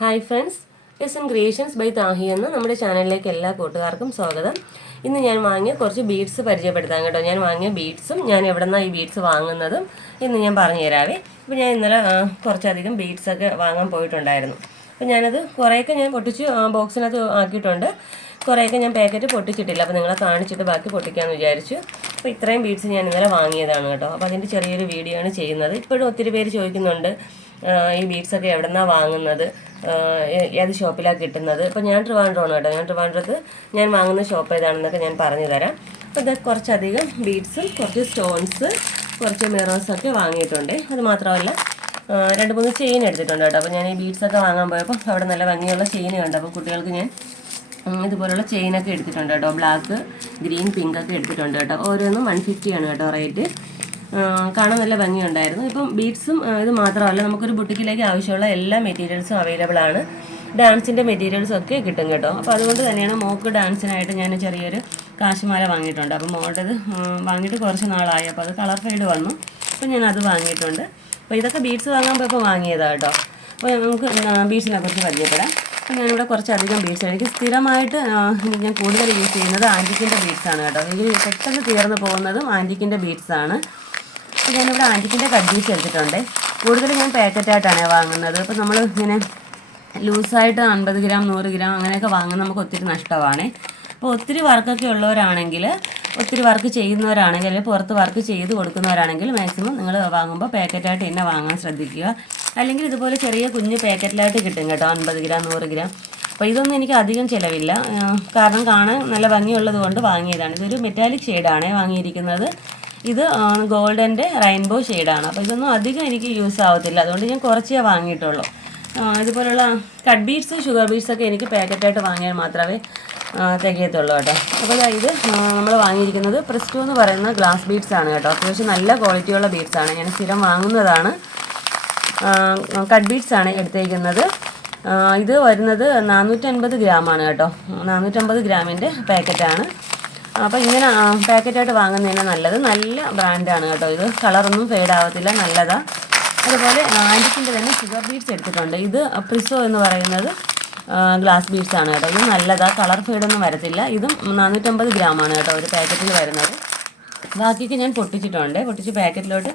Hi friends, S creations by Tahi എന്ന നമ്മുടെ ചാനലിലേക്ക് എല്ലാ കൂട്ടുകാർക്കും സ്വാഗതം. ഇന്ന് ഞാൻ വാങ്ങിയ കുറച്ച് ബീഡ്സ് പരിചയപ്പെടുത്താം കേട്ടോ. ഞാൻ വാങ്ങിയ ബീഡ്സും ഞാൻ എവിടെ നിന്നാണ് ഈ ബീഡ്സ് വാങ്ങുന്നതും ഇന്ന് ഞാൻ പറഞ്ഞു തരാവേ. അപ്പോൾ ഞാൻ ഇന്നലെ കുറച്ചധികം ബീഡ്സൊക്കെ വാങ്ങാൻ പോയിട്ടുണ്ടായിരുന്നു. അപ്പോൾ ഞാനത് കുറേയൊക്കെ ഞാൻ പൊട്ടിച്ച് ബോക്സിനകത്ത് ആക്കിയിട്ടുണ്ട്. കുറേയൊക്കെ ഞാൻ പാക്കറ്റ് പൊട്ടിച്ചിട്ടില്ല. അപ്പോൾ നിങ്ങളെ കാണിച്ചിട്ട് ബാക്കി പൊട്ടിക്കാമെന്ന് വിചാരിച്ചു. അപ്പോൾ ഇത്രയും ബീഡ്സ് ഞാൻ ഇന്നലെ വാങ്ങിയതാണ് കേട്ടോ. അപ്പോൾ അതിൻ്റെ ചെറിയൊരു വീഡിയോ ആണ് ചെയ്യുന്നത്. ഇപ്പോഴും ഒത്തിരി പേര് ചോദിക്കുന്നുണ്ട് ഈ ബീഡ്സൊക്കെ എവിടെ നിന്നാണ് വാങ്ങുന്നത്, ഏത് ഷോപ്പിലാണ് കിട്ടുന്നത്. ഇപ്പോൾ ഞാൻ ട്രിവാൻഡ്രമാണ് കേട്ടോ. ഞാൻ ട്രിവാൻഡ്രത്ത് ഞാൻ വാങ്ങുന്ന ഷോപ്പ് ഏതാണെന്നൊക്കെ ഞാൻ പറഞ്ഞു തരാം. അപ്പോൾ ഇത് കുറച്ചധികം ബീഡ്സും കുറച്ച് സ്റ്റോൺസ് കുറച്ച് മിറേഴ്സൊക്കെ വാങ്ങിയിട്ടുണ്ട്. അത് മാത്രമല്ല 2-3 ചെയിൻ എടുത്തിട്ടുണ്ട് കേട്ടോ. അപ്പോൾ ഞാൻ ഈ ബീഡ്സൊക്കെ വാങ്ങാൻ പോയപ്പോൾ അവിടെ നല്ല ഭംഗിയുള്ള ചെയിൻ കണ്ടു. അപ്പോൾ കുട്ടികൾക്ക് ഞാൻ ഇതുപോലുള്ള ചെയിനൊക്കെ എടുത്തിട്ടുണ്ട് കേട്ടോ. ബ്ലാക്ക്, ഗ്രീൻ, പിങ്ക് ഒക്കെ എടുത്തിട്ടുണ്ട് കേട്ടോ. ഓരോന്നും 150 ആണ് കേട്ടോ റേറ്റ്. കാണാൻ നല്ല ഭംഗിയുണ്ടായിരുന്നു. ഇപ്പം ബീഡ്സും ഇത് മാത്രമല്ല, നമുക്കൊരു ബുട്ടിക്കിലേക്ക് ആവശ്യമുള്ള എല്ലാ മെറ്റീരിയൽസും അവൈലബിൾ ആണ്. ഡാൻസിൻ്റെ മെറ്റീരിയൽസും ഒക്കെ കിട്ടും കേട്ടോ. അപ്പോൾ അതുകൊണ്ട് തന്നെയാണ് മോക്ക് ഡാൻസിനായിട്ട് ഞാൻ ചെറിയൊരു കാശുമാല വാങ്ങിയിട്ടുണ്ട്. അപ്പോൾ മോട്ടത് വാങ്ങിയിട്ട് കുറച്ച് നാളായി. അപ്പോൾ അത് കളർ ഫെയ്ഡ് വന്നു. അപ്പോൾ ഞാൻ അത് വാങ്ങിയിട്ടുണ്ട്. അപ്പോൾ ഇതൊക്കെ ബീഡ്സ് വാങ്ങാൻ പോയപ്പോൾ വാങ്ങിയതാണ് കേട്ടോ. അപ്പോൾ നമുക്ക് ബീഡ്സിനെ കുറിച്ച് പരിചയപ്പെടാം. അപ്പോൾ ഞാനിവിടെ കുറച്ചധികം ബീഡ്സ്, എനിക്ക് സ്ഥിരമായിട്ട് ഞാൻ കൂടുതൽ യൂസ് ചെയ്യുന്നത് ആൻറ്റിക്കിൻ്റെ ബീഡ്സാണ് കേട്ടോ. എനിക്ക് പെട്ടെന്ന് തീർന്നു പോകുന്നതും ആൻറ്റിക്കിൻ്റെ ബീഡ്സാണ്. അപ്പോൾ ഞാനിവിടെ ആൻറ്റിക്കിൻ്റെ കട്ട് ബീഡ്സ് എടുത്തിട്ടുണ്ട്. കൂടുതൽ ഞാൻ പാക്കറ്റായിട്ടാണ് വാങ്ങുന്നത്. അപ്പോൾ നമ്മൾ ഇങ്ങനെ ലൂസായിട്ട് 50 ഗ്രാം 100 ഗ്രാം അങ്ങനെയൊക്കെ വാങ്ങുന്നത് നമുക്ക് ഒത്തിരി നഷ്ടമാണ്. അപ്പോൾ ഒത്തിരി വർക്കൊക്കെ ഉള്ളവരാണെങ്കിൽ, ഒത്തിരി വർക്ക് ചെയ്യുന്നവരാണെങ്കിൽ, അല്ലെങ്കിൽ പുറത്ത് വർക്ക് ചെയ്ത് കൊടുക്കുന്നവരാണെങ്കിൽ മാക്സിമം നിങ്ങൾ വാങ്ങുമ്പോൾ പാക്കറ്റായിട്ട് തന്നെ വാങ്ങാൻ ശ്രദ്ധിക്കുക. അല്ലെങ്കിൽ ഇതുപോലെ ചെറിയ കുഞ്ഞ് പാക്കറ്റിലായിട്ട് കിട്ടും കേട്ടോ, 50 ഗ്രാം 100 ഗ്രാം. അപ്പോൾ ഇതൊന്നും എനിക്ക് അധികം ചിലവില്ല, കാരണം കാണാൻ നല്ല ഭംഗിയുള്ളത് കൊണ്ട് വാങ്ങിയതാണ്. ഇതൊരു മെറ്റാലിക് ഷെയ്ഡാണ് വാങ്ങിയിരിക്കുന്നത്. ഇത് ഗോൾഡൻ്റെ റെയിൻബോ ഷെയ്ഡാണ്. അപ്പോൾ ഇതൊന്നും അധികം എനിക്ക് യൂസ് ആവത്തില്ല, അതുകൊണ്ട് ഞാൻ കുറച്ചേ വാങ്ങിയിട്ടുള്ളൂ. ഇതുപോലുള്ള കട്ട് ബീഡ്സ്, ഷുഗർ ബീഡ്സൊക്കെ എനിക്ക് പാക്കറ്റായിട്ട് വാങ്ങിയാൽ മാത്രമേ തികയത്തുള്ളൂ കേട്ടോ. അപ്പോൾ ഇത് നമ്മൾ വാങ്ങിയിരിക്കുന്നത് പ്രിസ്റ്റു എന്ന് പറയുന്ന ഗ്ലാസ് ബീഡ്സ് ആണ് കേട്ടോ. അത്യാവശ്യം നല്ല ക്വാളിറ്റിയുള്ള ബീഡ്സാണ്, ഞാൻ സ്ഥിരം വാങ്ങുന്നതാണ്. കട്ട് ബീഡ്സ് ആണ് എടുത്തേക്കുന്നത്. ഇത് വരുന്നത് 450 ഗ്രാമാണ് കേട്ടോ. 450 ഗ്രാമിൻ്റെ പാക്കറ്റാണ്. അപ്പോൾ ഇങ്ങനെ പാക്കറ്റായിട്ട് വാങ്ങുന്നതിന് നല്ലത്. നല്ല ബ്രാൻഡാണ് കേട്ടോ. ഇത് കളറൊന്നും ഫെയ്ഡ് ആവത്തില്ല, നല്ലതാണ്. അതുപോലെ ആൻറ്റിക്കിൻ്റെ തന്നെ ഷുഗർ ബീഡ്സ് എടുത്തിട്ടുണ്ട്. ഇത് പ്രിസോ എന്ന് പറയുന്നത് ഗ്ലാസ് ബീഡ്സ് ആണ് കേട്ടോ. ഇത് നല്ലതാണ്, കളർ ഫെയ്ഡൊന്നും വരത്തില്ല. ഇതും 450 ഗ്രാമാണ് കേട്ടോ ഒരു പാക്കറ്റിൽ വരുന്നത്. ബാക്കിക്ക് ഞാൻ പൊട്ടിച്ച് പാക്കറ്റിലോട്ട്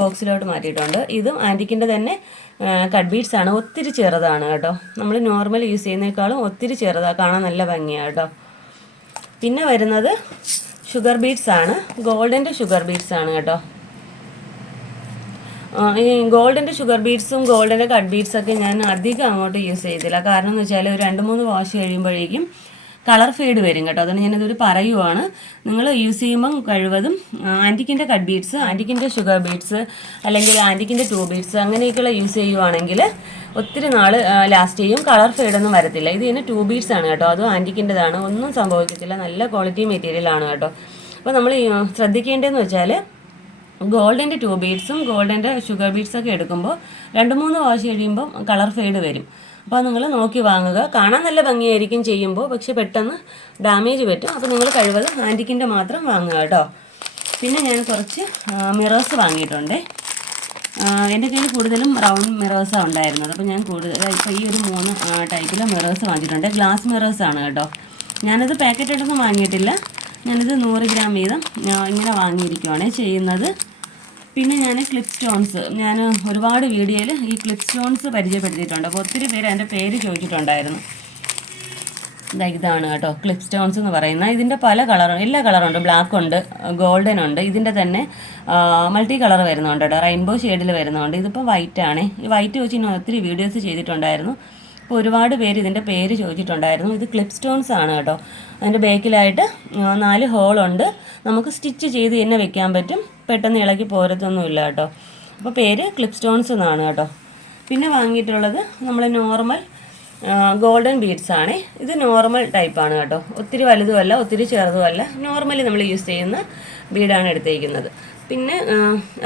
ബോക്സിലോട്ട് മാറ്റിയിട്ടുണ്ട്. ഇതും ആൻറ്റിക്കിൻ്റെ തന്നെ കട്ട് ബീഡ്സ് ആണ്. ഒത്തിരി ചെറുതാണ് കേട്ടോ. നമ്മൾ നോർമൽ യൂസ് ചെയ്യുന്നതിനേക്കാളും ഒത്തിരി ചെറുതാണ്, കാണാൻ നല്ല ഭംഗിയാണ് കേട്ടോ. പിന്നെ വരുന്നത് ഷുഗർ ബീഡ്സ് ആണ്. ഗോൾഡൻ്റെ ഷുഗർ ബീഡ്സ് ആണ് കേട്ടോ. ഈ ഗോൾഡൻ്റെ ഷുഗർ ബീഡ്സും ഗോൾഡൻ്റെ കട്ട് ബീഡ്സൊക്കെ ഞാൻ അധികം അങ്ങോട്ട് യൂസ് ചെയ്തില്ല. കാരണം എന്ന് വെച്ചാൽ ഒരു 2-3 വാഷ് കഴിയുമ്പോഴേക്കും കളർ ഫെയ്ഡ് വരും കേട്ടോ. അതുകൊണ്ട് ഞാനിതൊരു പറയുവാണ്, നിങ്ങൾ യൂസ് ചെയ്യുമ്പം കഴിവതും ആൻറ്റിക്കിൻ്റെ കട്ട് ബീഡ്സ്, ആൻറ്റിക്കിൻ്റെ ഷുഗർ ബീഡ്സ്, അല്ലെങ്കിൽ ആൻറ്റിക്കിൻ്റെ 2 ബീഡ്സ് അങ്ങനെയൊക്കെയുള്ള യൂസ് ചെയ്യുവാണെങ്കിൽ ഒത്തിരി നാൾ ലാസ്റ്റ് ചെയ്യും, കളർ ഫെയ്ഡൊന്നും വരത്തില്ല. ഇത് തന്നെ 2 ബീഡ്സ് ആണ് കേട്ടോ. അതും ആൻറ്റിക്കിൻ്റെതാണ്, ഒന്നും സംഭവിക്കത്തില്ല, നല്ല ക്വാളിറ്റി മെറ്റീരിയലാണ് കേട്ടോ. അപ്പോൾ നമ്മൾ ശ്രദ്ധിക്കേണ്ടതെന്ന് വെച്ചാൽ ഗോൾഡൻ്റെ 2 ബീഡ്സും ഗോൾഡൻ്റെ ഷുഗർ ബീഡ്സൊക്കെ എടുക്കുമ്പോൾ 2-3 വാഷ് കഴിയുമ്പം കളർ ഫെയ്ഡ് വരും. അപ്പോൾ നിങ്ങൾ നോക്കി വാങ്ങുക. കാണാൻ നല്ല ഭംഗിയായിരിക്കും ചെയ്യുമ്പോൾ, പക്ഷെ പെട്ടെന്ന് ഡാമേജ് പറ്റും. അപ്പോൾ നിങ്ങൾ കഴിവതും ആൻറ്റിക്കിൻ്റെ മാത്രം വാങ്ങുക കേട്ടോ. പിന്നെ ഞാൻ കുറച്ച് മിറേഴ്സ് വാങ്ങിയിട്ടുണ്ട്. എൻ്റെ കയ്യിൽ കൂടുതലും റൗണ്ട് മിറേഴ്സാണ് ഉണ്ടായിരുന്നത്. അപ്പോൾ ഞാൻ ഇപ്പോൾ ഈ ഒരു 3 ടൈപ്പിൽ മിറേഴ്സ് വാങ്ങിയിട്ടുണ്ട്. ഗ്ലാസ് മിറേഴ്സാണ് കേട്ടോ. ഞാനത് പാക്കറ്റായിട്ടൊന്നും വാങ്ങിയിട്ടില്ല. ഞാനിത് 100 ഗ്രാം വീതം ഇങ്ങനെ വാങ്ങിയിരിക്കുവാണ് ചെയ്യുന്നത്. പിന്നെ ഞാൻ ക്ലിപ്പ് സ്റ്റോൺസ്, ഞാൻ ഒരുപാട് വീഡിയോയിൽ ഈ ക്ലിപ്പ് സ്റ്റോൺസ് പരിചയപ്പെടുത്തിയിട്ടുണ്ട്. അപ്പോൾ ഒത്തിരി പേര് എൻ്റെ പേര് ചോദിച്ചിട്ടുണ്ടായിരുന്നു. ഇതാണ് കേട്ടോ ക്ലിപ്പ് സ്റ്റോൺസ് എന്ന് പറയുന്നത്. ഇതിൻ്റെ പല കളറും, എല്ലാ കളറുണ്ട്. ബ്ലാക്ക് ഉണ്ട്, ഗോൾഡൻ ഉണ്ട്, ഇതിൻ്റെ തന്നെ മൾട്ടി കളർ വരുന്നുണ്ട് കേട്ടോ. റെയിൻബോ ഷെയ്ഡിൽ വരുന്നുണ്ട്. ഇതിപ്പോൾ വൈറ്റ് ആണ്. ഈ വൈറ്റ് വെച്ച് ഞാൻ ഒത്തിരി വീഡിയോസ് ചെയ്തിട്ടുണ്ടായിരുന്നു. അപ്പോൾ ഒരുപാട് പേര് ഇതിൻ്റെ പേര് ചോദിച്ചിട്ടുണ്ടായിരുന്നു. ഇത് ക്ലിപ്പ് സ്റ്റോൺസ് ആണ് കേട്ടോ. അതിൻ്റെ ബേക്കിലായിട്ട് 4 ഹോളുണ്ട്. നമുക്ക് സ്റ്റിച്ച് ചെയ്ത് തന്നെ വെക്കാൻ പറ്റും, പെട്ടെന്ന് ഇളക്കി പോരത്തൊന്നുമില്ല കേട്ടോ. അപ്പോൾ പേര് ക്ലിപ്പ് സ്റ്റോൺസ് എന്നാണ് കേട്ടോ. പിന്നെ വാങ്ങിയിട്ടുള്ളത് നമ്മൾ നോർമൽ ഗോൾഡൻ ബീഡ്സ് ആണ്. ഇത് നോർമൽ ടൈപ്പാണ് കേട്ടോ. ഒത്തിരി വലുതുമല്ല, ഒത്തിരി ചെറുതുമല്ല, നോർമലി നമ്മൾ യൂസ് ചെയ്യുന്ന ബീഡാണ് എടുത്തേക്കുന്നത്. പിന്നെ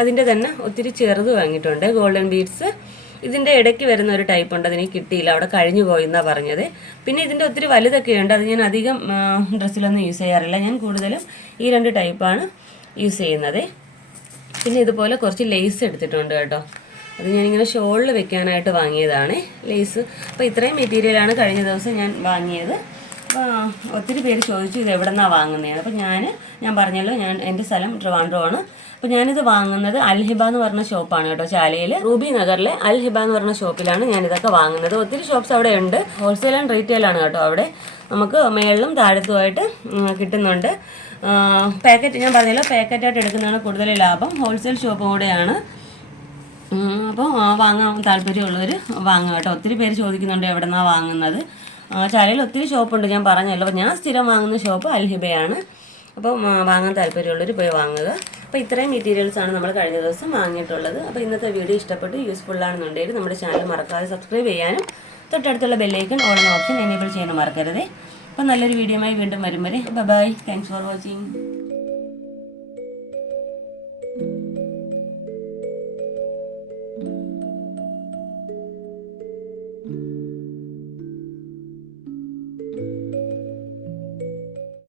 അതിൻ്റെ തന്നെ ഒത്തിരി ചെറുത് വാങ്ങിയിട്ടുണ്ട് ഗോൾഡൻ ബീഡ്സ്. ഇതിൻ്റെ ഇടയ്ക്ക് വരുന്ന ഒരു ടൈപ്പ് ഉണ്ട്, അതിന് കിട്ടിയില്ല, അവിടെ കഴിഞ്ഞു പോയി എന്നാണ് പറഞ്ഞത്. പിന്നെ ഇതിൻ്റെ ഒത്തിരി വലുതൊക്കെ ഉണ്ട്, അത് ഞാൻ അധികം ഡ്രസ്സിലൊന്നും യൂസ് ചെയ്യാറില്ല. ഞാൻ കൂടുതലും ഈ 2 ടൈപ്പാണ് യൂസ് ചെയ്യുന്നത്. പിന്നെ ഇതുപോലെ കുറച്ച് ലേസ് എടുത്തിട്ടുണ്ട് കേട്ടോ. അത് ഞാനിങ്ങനെ ഷോളിൽ വെക്കാനായിട്ട് വാങ്ങിയതാണ് ലേസ്. അപ്പോൾ ഇത്രയും മെറ്റീരിയലാണ് കഴിഞ്ഞ ദിവസം ഞാൻ വാങ്ങിയത്. അപ്പോൾ ഒത്തിരി പേര് ചോദിച്ചു ഇത് എവിടെ നിന്നാണ് വാങ്ങുന്നത്. അപ്പോൾ ഞാൻ പറഞ്ഞല്ലോ, എൻ്റെ സ്ഥലം ട്രിവാൻഡ്രമാണ്. അപ്പോൾ ഞാനിത് വാങ്ങുന്നത് അൽഹിബ എന്ന് പറഞ്ഞ ഷോപ്പാണ് കേട്ടോ, ചാലയിൽ റൂബി നഗറിലെ അൽഹിബ എന്ന് പറഞ്ഞ ഷോപ്പിലാണ് ഞാനിതൊക്കെ വാങ്ങുന്നത്. ഒത്തിരി ഷോപ്സ് അവിടെ ഉണ്ട്, ഹോൾസെയിൽ ആൻഡ് റീറ്റെയിൽ ആണ് കേട്ടോ. അവിടെ നമുക്ക് മേളിലും താഴത്തുമായിട്ട് കിട്ടുന്നുണ്ട്. പാക്കറ്റ് ഞാൻ പറഞ്ഞല്ലോ, പാക്കറ്റായിട്ട് എടുക്കുന്നതാണ് കൂടുതൽ ലാഭം. ഹോൾസെയിൽ ഷോപ്പ് കൂടെയാണ്. അപ്പോൾ വാങ്ങാൻ താല്പര്യമുള്ളവർ വാങ്ങുക കേട്ടോ. ഒത്തിരി പേര് ചോദിക്കുന്നുണ്ട് എവിടെ നിന്നാണ് വാങ്ങുന്നത്. ചാലയിൽ ഒത്തിരി ഷോപ്പുണ്ട്, ഞാൻ പറഞ്ഞല്ലോ. അപ്പോൾ ഞാൻ സ്ഥിരം വാങ്ങുന്ന ഷോപ്പ് അൽഹിബയാണ്. അപ്പോൾ വാങ്ങാൻ താല്പര്യമുള്ളവർ പോയി വാങ്ങുക. അപ്പോൾ ഇത്രയും മെറ്റീരിയൽസാണ് നമ്മൾ കഴിഞ്ഞ ദിവസം വാങ്ങിയിട്ടുള്ളത്. അപ്പോൾ ഇന്നത്തെ വീഡിയോ ഇഷ്ടപ്പെട്ട് യൂസ്ഫുൾ ആണെന്നുണ്ടെങ്കിൽ നമ്മുടെ ചാനൽ മറക്കാതെ സബ്സ്ക്രൈബ് ചെയ്യാനും തൊട്ടടുത്തുള്ള ബെല്ലൈക്കൺ ഓൾ എന്ന ഓപ്ഷൻ എനേബിൾ ചെയ്യാനും മറക്കരുത്. അപ്പോൾ നല്ലൊരു വീഡിയോയുമായി വീണ്ടും വരും വരെ ബൈ. Thanks for watching.